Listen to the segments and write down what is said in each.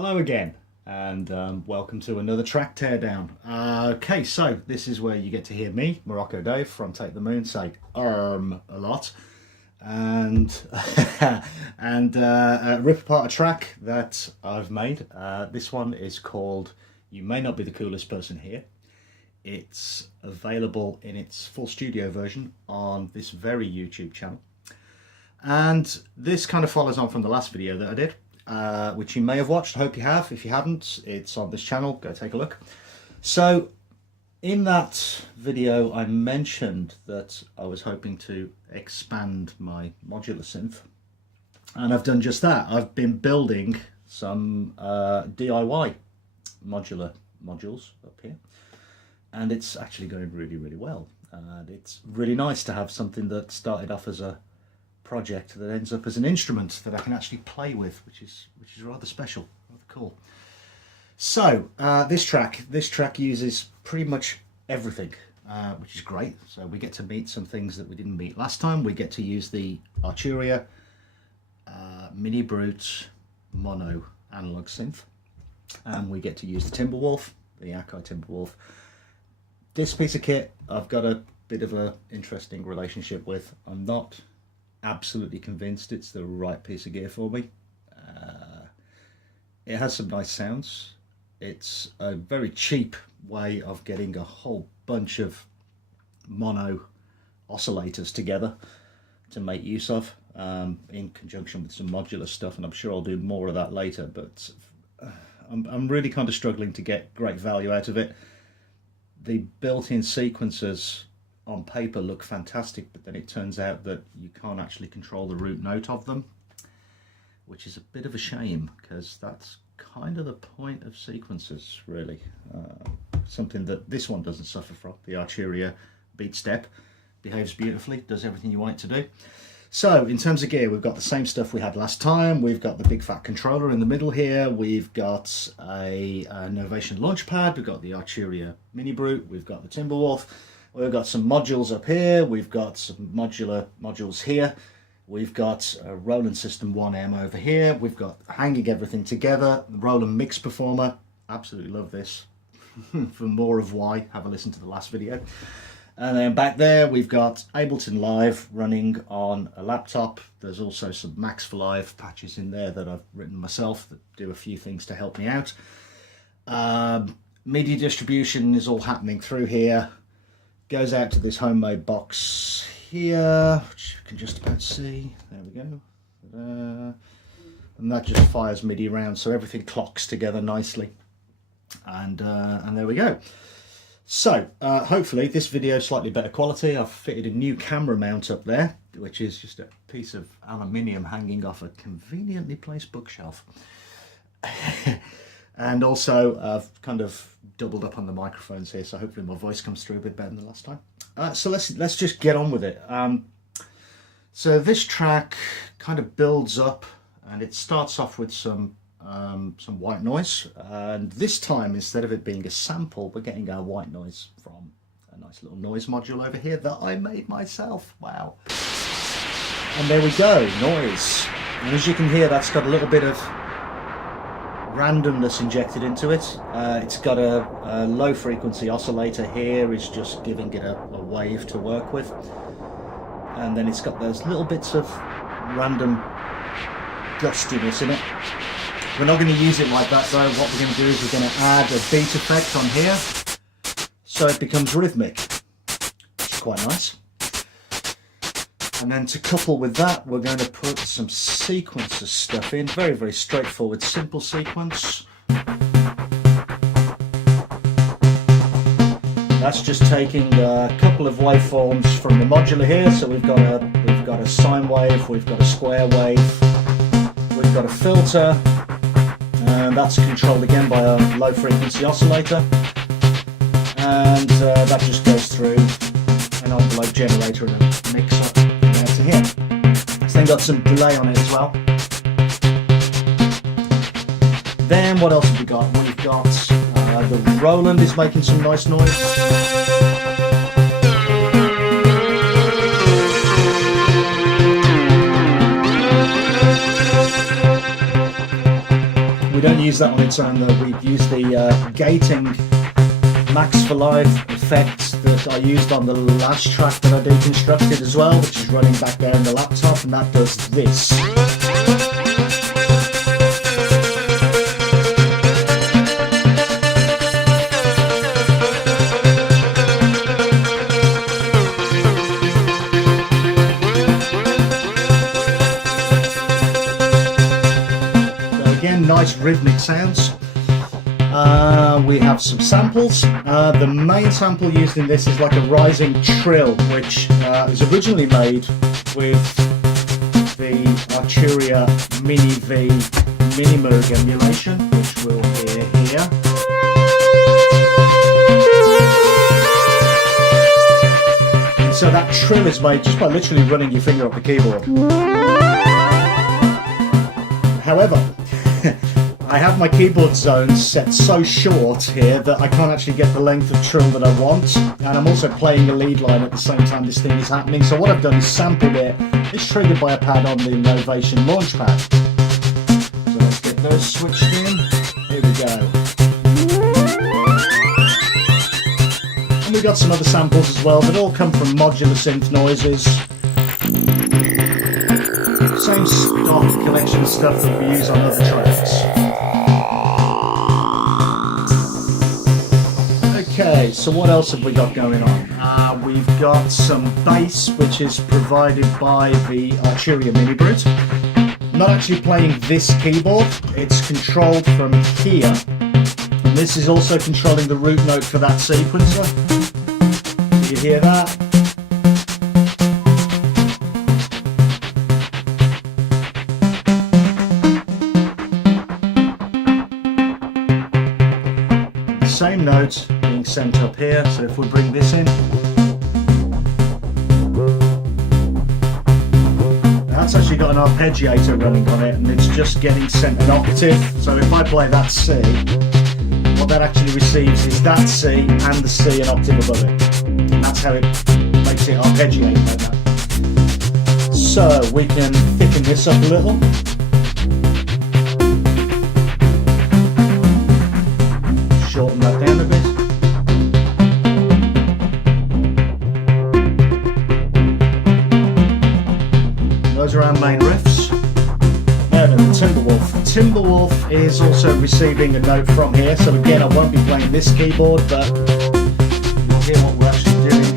Hello again, and welcome to another track teardown. Okay, so this is where you get to hear me, Morocco Dave from Take the Moon, say a lot, and rip apart a track that I've made. This one is called "You May Not Be the Coolest Person Here." It's available in its full studio version on this very YouTube channel, and this kind of follows on from the last video that I did. Which you may have watched. I hope you have. If you haven't, it's on this channel. Go take a look. So in that video I mentioned that I was hoping to expand my modular synth, and I've done just that. I've been building some DIY modular modules up here, and it's actually going really well, and it's really nice to have something that started off as a project that ends up as an instrument that I can actually play with, which is rather special, rather cool. So this track uses pretty much everything, which is great. So we get to meet some things that we didn't meet last time. We get to use the Arturia Mini Brute mono analog synth, and we get to use the Timberwolf, the Akai Timberwolf. This piece of kit I've got a bit of an interesting relationship with. I'm not absolutely convinced it's the right piece of gear for me. It has some nice sounds. It's a very cheap way of getting a whole bunch of mono oscillators together to make use of, in conjunction with some modular stuff, and I'm sure I'll do more of that later, but I'm really kind of struggling to get great value out of it. The built-in sequencers on paper look fantastic, but then it turns out that you can't actually control the root note of them, which is a bit of a shame, because that's kind of the point of sequencers, really. Something that this one doesn't suffer from. The Arturia Beat Step behaves beautifully, does everything you want it to do. So in terms of gear, we've got the same stuff we had last time. We've got the big fat controller in the middle here. We've got a Novation launch pad. We've got the Arturia Mini Brute. We've got the Timberwolf. We've got some modules up here. We've got some modular modules here. We've got a Roland System 1M over here. We've got hanging everything together, the Roland Mix Performer. Absolutely love this. For more of why, have a listen to the last video. And then back there we've got Ableton Live running on a laptop. There's also some Max for Live patches in there that I've written myself that do a few things to help me out. Media distribution is all happening through here. Goes out to this homemade box here, which you can just about see. There we go. And that just fires MIDI around, so everything clocks together nicely. And there we go. So hopefully this video is slightly better quality. I've fitted a new camera mount up there, which is just a piece of aluminium hanging off a conveniently placed bookshelf. And also I've kind of doubled up on the microphones here, so hopefully my voice comes through a bit better than the last time. So let's just get on with it. So this track kind of builds up, and it starts off with some white noise, and this time, instead of it being a sample, we're getting our white noise from a nice little noise module over here that I made myself. Wow. And there we go, noise. And as you can hear, that's got a little bit of randomness injected into it. It's got a low frequency oscillator here, is just giving it a wave to work with, and then it's got those little bits of random gustiness in it. We're not going to use it like that though. What we're going to do is we're going to add a beat effect on here so it becomes rhythmic, which is quite nice. And then to couple with that, we're going to put some sequencer stuff in. Very straightforward, simple sequence. That's just taking a couple of waveforms from the modular here. So we've got a sine wave, we've got a square wave, we've got a filter, and that's controlled again by a low frequency oscillator. And that just goes through an envelope generator and a mixer to here. It's then got some delay on it as well. Then what else have we got? We've got the Roland is making some nice noise. We don't use that on its own though. We've used the gating Max for Live effect that I used on the last track that I deconstructed as well, which is running back there in the laptop, and that does this. Nice rhythmic sounds. We have some samples. The main sample used in this is like a rising trill, which is originally made with the Arturia Mini V Minimoog emulation, which we'll hear here. And so that trill is made just by literally running your finger up the keyboard. However, I have my keyboard zones set so short here that I can't actually get the length of trill that I want, and I'm also playing a lead line at the same time this thing is happening. So what I've done is sampled it. It's triggered by a pad on the Novation Launchpad. So let's get those switched in. Here we go. And we've got some other samples as well that all come from Modular Synth Noises. Same stock collection stuff that we use on other tracks. Okay, so what else have we got going on? We've got some bass, which is provided by the Arturia Mini Brute. I'm not actually playing this keyboard, it's controlled from here. And this is also controlling the root note for that sequencer. You hear that? Same note being sent up here, so if we bring this in, that's actually got an arpeggiator running on it, and it's just getting sent an octave. So if I play that C, what that actually receives is that C and the C an octave above it. And that's how it makes it arpeggiate like that. So we can thicken this up a little. Shorten that down a bit. Those are our main riffs. Now then, the Timberwolf. Timberwolf is also receiving a note from here, so again I won't be playing this keyboard, but you'll hear what we're actually doing here.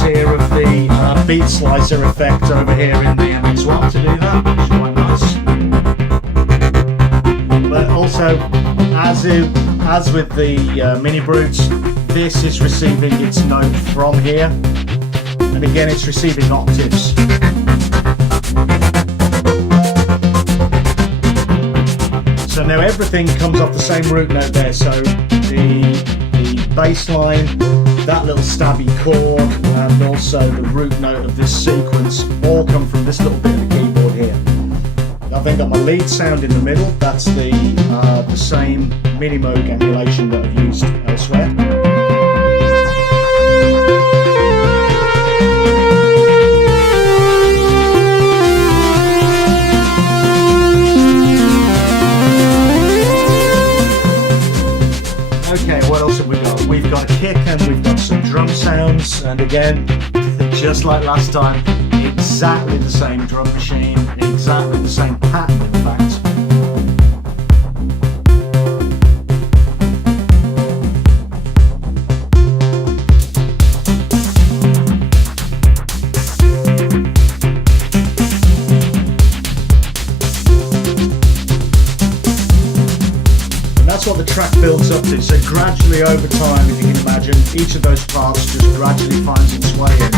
Here of the beat slicer effect over here in the MX1 to do that, which is quite nice. But also, as with the Mini Brutes, this is receiving its note from here, and again it's receiving octaves. So now everything comes off the same root note there, so the bass line, that little stabby chord, and also the root note of this sequence all come from this little bit of the keyboard here. I've then got my lead sound in the middle. That's the same Minimoog emulation that I've used elsewhere. Okay, what else have we got? We've got a kick and we've got some drum sounds, and again, just like last time, exactly the same drum machine, exactly the same pattern in fact. That's what the track builds up to. So gradually over time, if you can imagine, each of those parts just gradually finds its way in.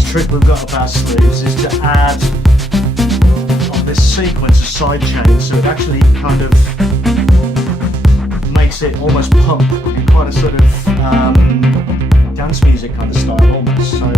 last trick we've got up our sleeves is to add on this sequence a side chain, so it actually kind of makes it almost pump in quite a sort of dance music kind of style almost. So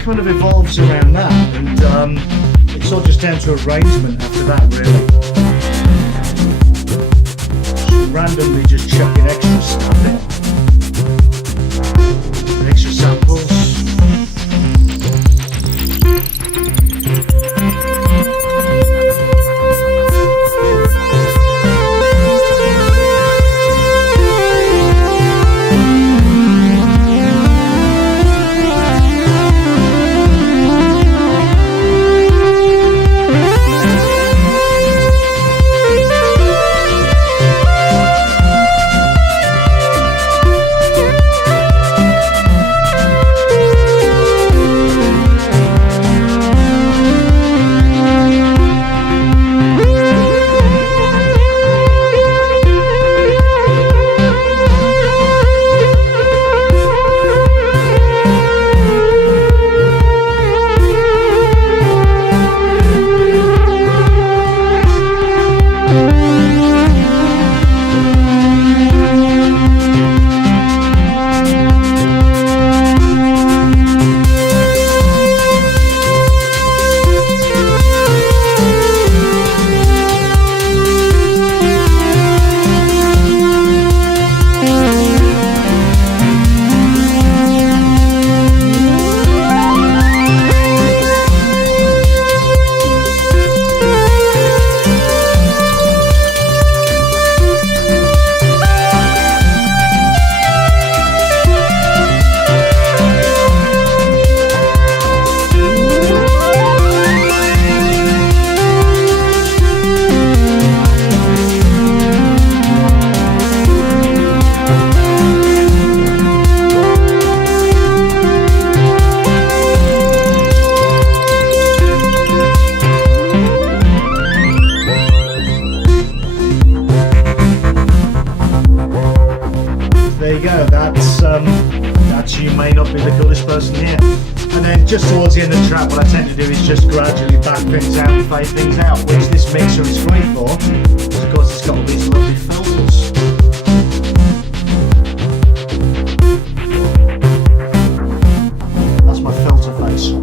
kind of evolves around that, and it's all just down to arrangement after that, really. Just randomly just chucking extra stuff in, extra samples. There you go, that's You May Not Be the Coolest Person Here. And then just towards the end of the track, what I tend to do is just gradually back things out and fade things out, which this mixer is great for, because of course it's got all these lovely filters. That's my filter face.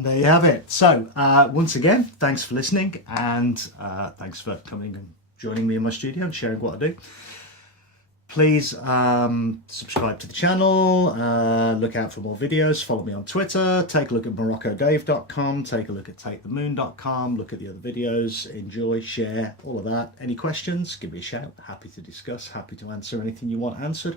And there you have it. So once again, thanks for listening, and thanks for coming and joining me in my studio and sharing what I do. Please subscribe to the channel, look out for more videos, follow me on Twitter, take a look at MoroccoDave.com, take a look at TakeTheMoon.com, look at the other videos, enjoy, share, all of that. Any questions, give me a shout. Happy to discuss, happy to answer anything you want answered.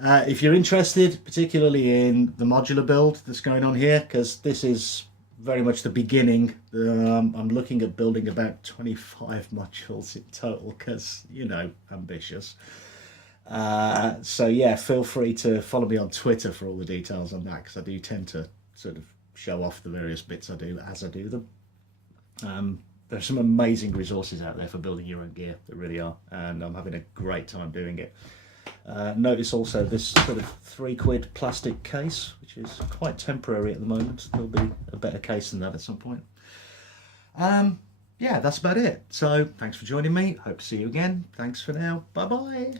If you're interested, particularly in the modular build that's going on here, because this is very much the beginning. I'm looking at building about 25 modules in total, because, you know, ambitious. So yeah, feel free to follow me on Twitter for all the details on that, because I do tend to sort of show off the various bits I do as I do them. There's some amazing resources out there for building your own gear, there really are, and I'm having a great time doing it. Notice also this sort of £3 plastic case, which is quite temporary at the moment. There'll be a better case than that at some point. Yeah, that's about it. So thanks for joining me. Hope to see you again. Thanks for now. Bye bye.